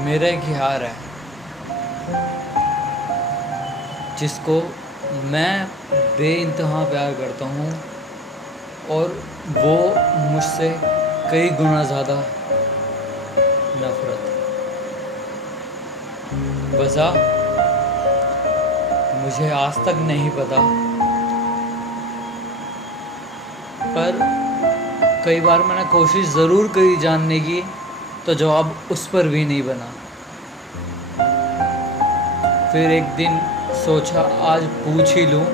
मेरा एक यार है जिसको मैं बेइंतहा प्यार करता हूँ और वो मुझसे कई गुना ज़्यादा नफरत। वजह मुझे आज तक नहीं पता, पर कई बार मैंने कोशिश ज़रूर करी जानने की, तो जवाब उस पर भी नहीं बना। फिर एक दिन सोचा आज पूछ ही लूँ,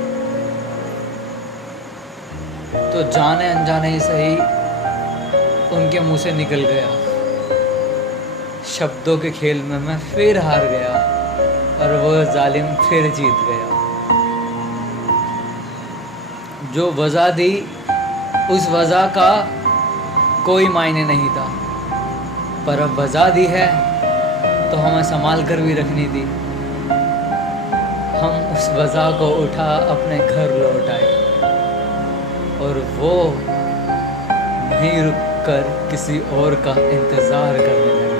तो जाने अनजाने ही सही उनके मुंह से निकल गया। शब्दों के खेल में मैं फिर हार गया और वो जालिम फिर जीत गया। जो वजह दी उस वजह का कोई मायने नहीं था, पर अब वजह दी है तो हमें संभाल कर भी रखनी थी। हम उस वजह को उठा अपने घर लौट आए और वो वहीं रुक कर किसी और का इंतज़ार करने लगे।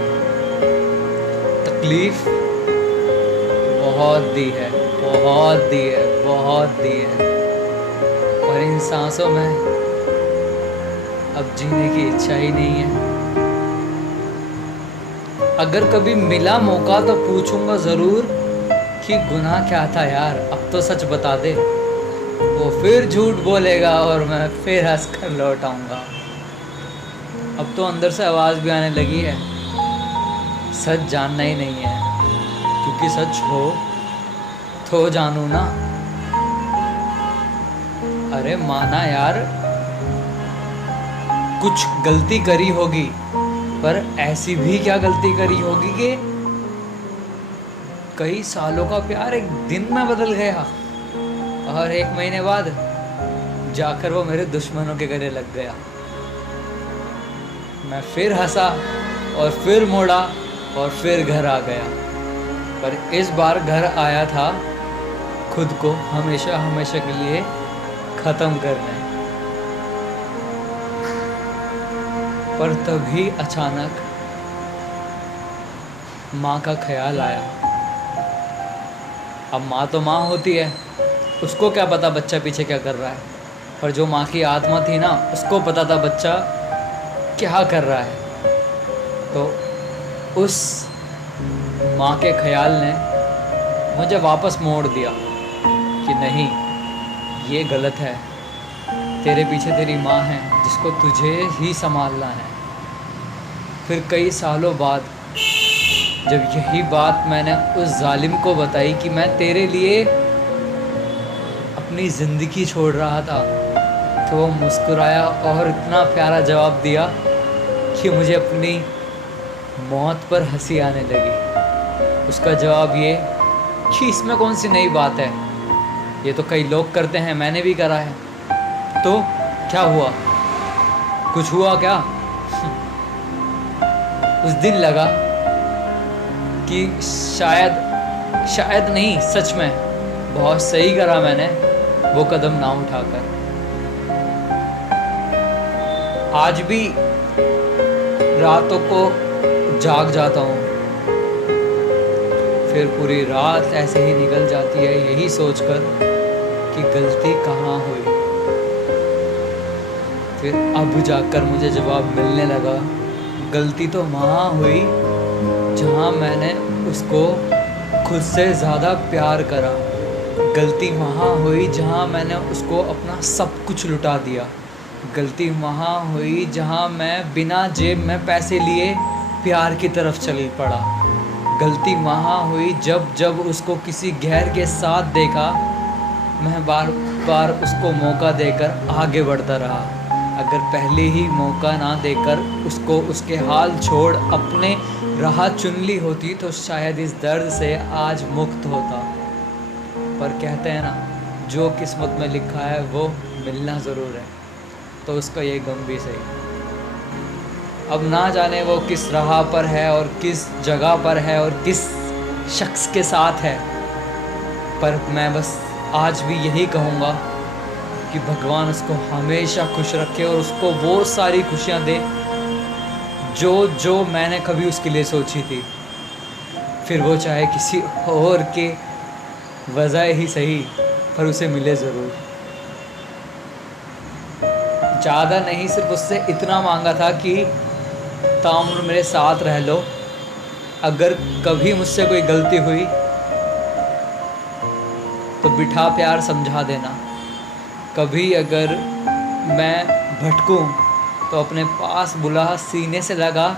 तकलीफ़ बहुत दी है, बहुत दी है, बहुत दी है, और इन सांसों में अब जीने की इच्छा ही नहीं है। अगर कभी मिला मौका तो पूछूंगा ज़रूर कि गुनाह क्या था यार, अब तो सच बता दे। वो फिर झूठ बोलेगा और मैं फिर हंस कर लौट आऊँगा। अब तो अंदर से आवाज़ भी आने लगी है, सच जानना ही नहीं है, क्योंकि सच हो तो जानू ना। अरे माना यार कुछ गलती करी होगी, पर ऐसी भी क्या गलती करी होगी कि कई सालों का प्यार एक दिन में बदल गया और एक महीने बाद जाकर वो मेरे दुश्मनों के गले लग गया। मैं फिर हंसा और फिर मुड़ा और फिर घर आ गया, पर इस बार घर आया था खुद को हमेशा हमेशा के लिए ख़त्म करने। पर तभी अचानक माँ का ख्याल आया। अब माँ तो माँ होती है, उसको क्या पता बच्चा पीछे क्या कर रहा है, पर जो माँ की आत्मा थी ना, उसको पता था बच्चा क्या कर रहा है। तो उस माँ के ख्याल ने मुझे वापस मोड़ दिया कि नहीं, ये गलत है। तेरे पीछे तेरी माँ है जिसको तुझे ही संभालना है। फिर कई सालों बाद जब यही बात मैंने उस जालिम को बताई कि मैं तेरे लिए अपनी ज़िंदगी छोड़ रहा था, तो वो मुस्कुराया और इतना प्यारा जवाब दिया कि मुझे अपनी मौत पर हंसी आने लगी। उसका जवाब ये कि इसमें कौन सी नई बात है, ये तो कई लोग करते हैं, मैंने भी करा है। तो क्या हुआ, कुछ हुआ क्या? उस दिन लगा कि शायद नहीं, सच में बहुत सही करा मैंने वो कदम ना उठाकर। आज भी रातों को जाग जाता हूँ, फिर पूरी रात ऐसे ही निकल जाती है यही सोचकर कि गलती कहाँ हुई। फिर अब जाकर मुझे जवाब मिलने लगा, गलती तो वहाँ हुई जहाँ मैंने उसको खुद से ज़्यादा प्यार करा। गलती वहाँ हुई जहाँ मैंने उसको अपना सब कुछ लुटा दिया। गलती वहाँ हुई जहाँ मैं बिना जेब में पैसे लिए प्यार की तरफ चल पड़ा। गलती वहाँ हुई जब उसको किसी गैर के साथ देखा, मैं बार बार उसको मौका देकर आगे बढ़ता रहा। अगर पहले ही मौका ना देकर उसको उसके हाल छोड़ अपने राह चुन ली होती तो शायद इस दर्द से आज मुक्त होता। पर कहते हैं ना, जो किस्मत में लिखा है वो मिलना ज़रूर है, तो उसका ये गम भी सही। अब ना जाने वो किस राह पर है और किस जगह पर है और किस शख्स के साथ है, पर मैं बस आज भी यही कहूँगा कि भगवान उसको हमेशा खुश रखे और उसको वो सारी खुशियाँ दे जो मैंने कभी उसके लिए सोची थी। फिर वो चाहे किसी और के वजह ही सही, पर उसे मिले ज़रूर। ज़्यादा नहीं, सिर्फ उससे इतना मांगा था कि ताउम्र मेरे साथ रह लो। अगर कभी मुझसे कोई गलती हुई तो बिठा प्यार समझा देना। कभी अगर मैं भटकूं तो अपने पास बुला, सीने से लगा,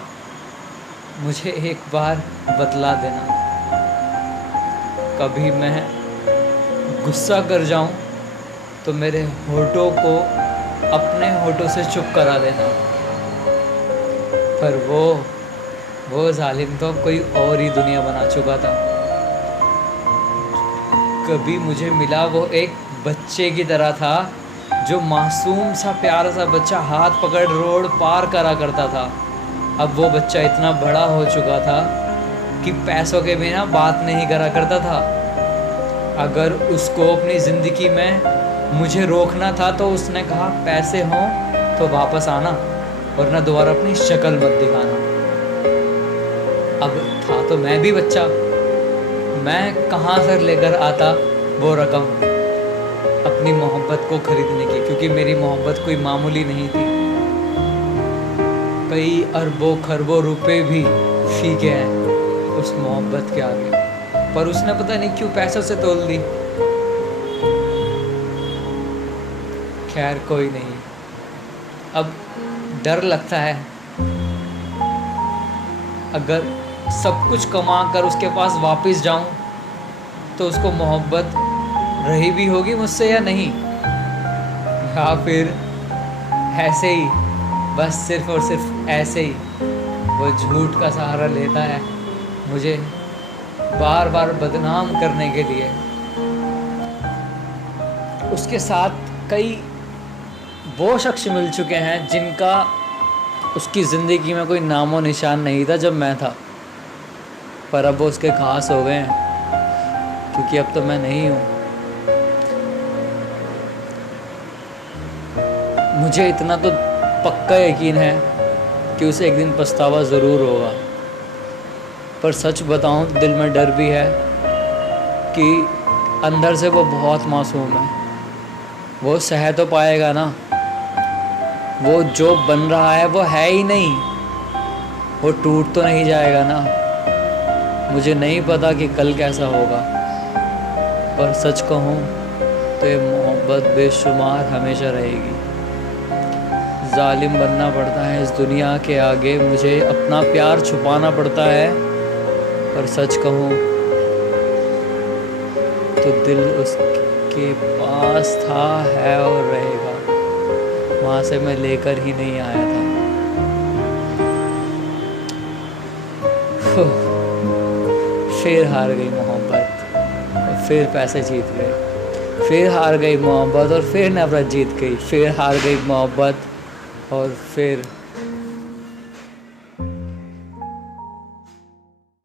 मुझे एक बार बतला देना। कभी मैं गुस्सा कर जाऊं तो मेरे होठों को अपने होठों से चुप करा देना। पर वो जालिम तो कोई और ही दुनिया बना चुका था। कभी मुझे मिला वो एक बच्चे की तरह था, जो मासूम सा प्यारा सा बच्चा हाथ पकड़ रोड पार करा करता था। अब वो बच्चा इतना बड़ा हो चुका था कि पैसों के बिना बात नहीं करा करता था। अगर उसको अपनी ज़िंदगी में मुझे रोकना था तो उसने कहा, पैसे हों तो वापस आना, वरना दोबारा अपनी शक्ल मत दिखाना। अब था तो मैं भी बच्चा, मैं कहाँ से लेकर आता वो रकम अपनी मोहब्बत को खरीदने की, क्योंकि मेरी मोहब्बत कोई मामूली नहीं थी। कई अरबों खरबों रुपए भी फीके हैं उस मोहब्बत के आगे, पर उसने पता नहीं क्यों पैसों से तोल दी। खैर कोई नहीं, अब डर लगता है अगर सब कुछ कमा कर उसके पास वापस जाऊं तो उसको मोहब्बत रही भी होगी मुझसे या नहीं, या फिर ऐसे ही बस सिर्फ और सिर्फ ऐसे ही वो झूठ का सहारा लेता है मुझे बार बार बदनाम करने के लिए। उसके साथ कई वो शख्स मिल चुके हैं जिनका उसकी ज़िंदगी में कोई नामो निशान नहीं था जब मैं था, पर अब वो उसके खास हो गए हैं, क्योंकि अब तो मैं नहीं हूँ। मुझे इतना तो पक्का यकीन है कि उसे एक दिन पछतावा ज़रूर होगा, पर सच बताऊं दिल में डर भी है कि अंदर से वो बहुत मासूम है। वो सह तो पाएगा ना, वो जो बन रहा है वो है ही नहीं, वो टूट तो नहीं जाएगा ना। मुझे नहीं पता कि कल कैसा होगा, पर सच कहूँ तो ये मोहब्बत बेशुमार हमेशा रहेगी। जालिम बनना पड़ता है इस दुनिया के आगे, मुझे अपना प्यार छुपाना पड़ता है, पर सच कहूँ तो दिल उसके पास था, है और रहेगा। वहाँ से मैं लेकर ही नहीं आया था। फिर हार गई मोहब्बत और फिर पैसे जीत गए, फिर हार गई मोहब्बत और फिर नफरत जीत गई, फिर हार गई मोहब्बत और फिर